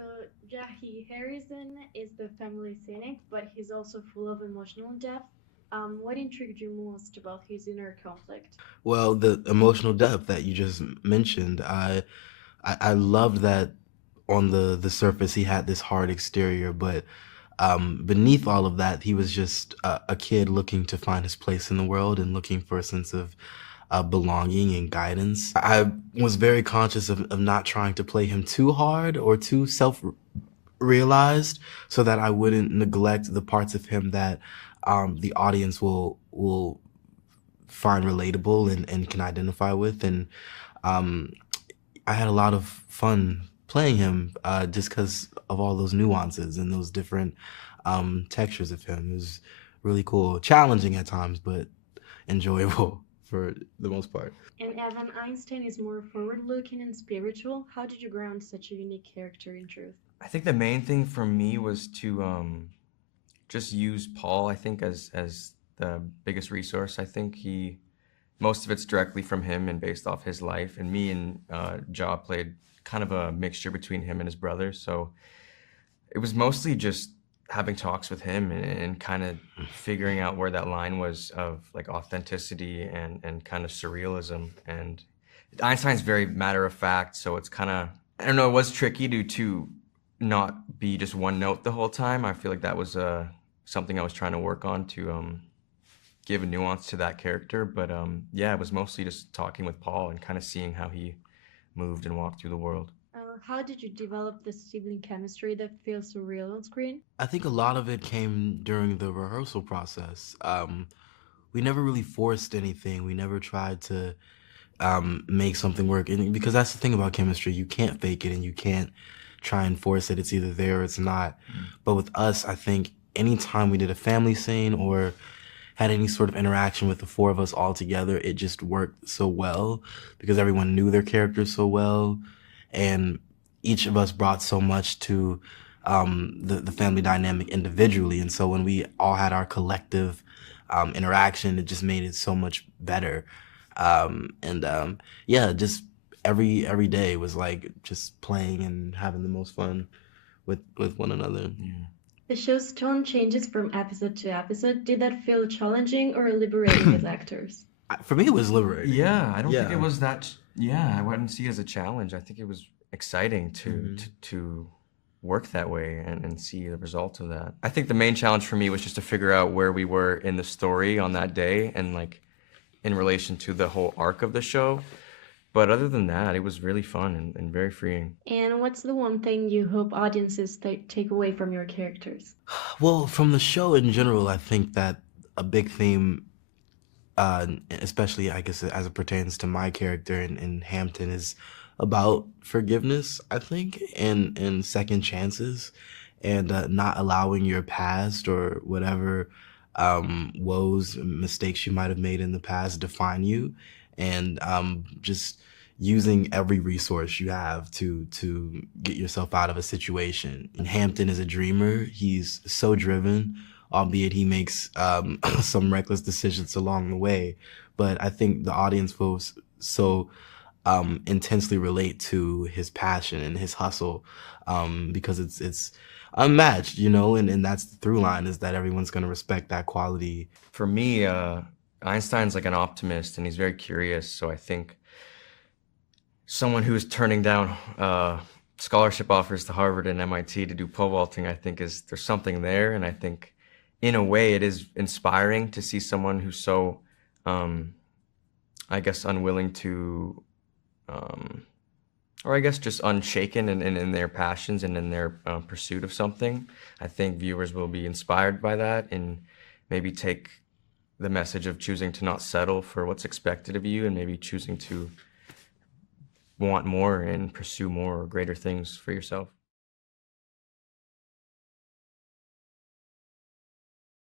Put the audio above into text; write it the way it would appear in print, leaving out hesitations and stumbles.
So Jahi Harrison is the family cynic, but he's also full of emotional depth. What intrigued you most about his inner conflict? Well, the emotional depth that you just mentioned, I loved that on the surface he had this hard exterior, but beneath all of that, he was just a kid looking to find his place in the world and looking for a sense of belonging and guidance. I was very conscious of not trying to play him too hard or too self-realized so that I wouldn't neglect the parts of him that the audience will find relatable and can identify with. And um, I had a lot of fun playing him just because of all those nuances and those different textures of him. It was really cool, challenging at times, but enjoyable for the most part. And Evan Einstein is more forward-looking and spiritual. How did you ground such a unique character in truth? I think the main thing for me was to just use Paul, I think, as the biggest resource. I think most of it's directly from him and based off his life. And me and Jaw played kind of a mixture between him and his brother. So it was mostly just having talks with him and kind of figuring out where that line was of like authenticity and kind of surrealism. And Einstein's very matter of fact, so it's kind of, I don't know, it was tricky to not be just one note the whole time. I feel like that was something I was trying to work on to give a nuance to that character. But yeah, it was mostly just talking with Paul and kind of seeing how he moved and walked through the world. How did you develop the sibling chemistry that feels so real on screen? I think a lot of it came during the rehearsal process. We never really forced anything. We never tried to make something work. And because that's the thing about chemistry, you can't fake it and you can't try and force it. It's either there or it's not. But with us, I think anytime we did a family scene or had any sort of interaction with the four of us all together, it just worked so well because everyone knew their characters so well, and each of us brought so much to the family dynamic individually. And so when we all had our collective interaction, it just made it so much better. And yeah, just every day was like just playing and having the most fun with one another. Yeah. The show's tone changes from episode to episode. Did that feel challenging or liberating as actors? For me, it was liberating. Yeah, I don't think Yeah. it was that. Yeah, I wouldn't see it as a challenge. I think it was exciting to work that way and see the result of that. I think the main challenge for me was just to figure out where we were in the story on that day and like in relation to the whole arc of the show. But other than that, it was really fun and very freeing. And what's the one thing you hope audiences take away from your characters? Well, from the show in general, I think that a big theme, especially I guess as it pertains to my character in Hampton, is about forgiveness, I think, and second chances, and not allowing your past or whatever woes, mistakes you might have made in the past define you, and just using every resource you have to get yourself out of a situation. And Hampton is a dreamer. He's so driven, albeit he makes some reckless decisions along the way. But I think the audience will so intensely relate to his passion and his hustle because it's unmatched, you know, and that's the through line, is that everyone's going to respect that quality. For me, Einstein's like an optimist and he's very curious. So I think someone who's turning down scholarship offers to Harvard and MIT to do pole vaulting, I think there's something there. And I think in a way it is inspiring to see someone who's so, I guess, unwilling to, or I guess just unshaken in their passions and in their pursuit of something. I think viewers will be inspired by that and maybe take the message of choosing to not settle for what's expected of you and maybe choosing to want more and pursue more or greater things for yourself.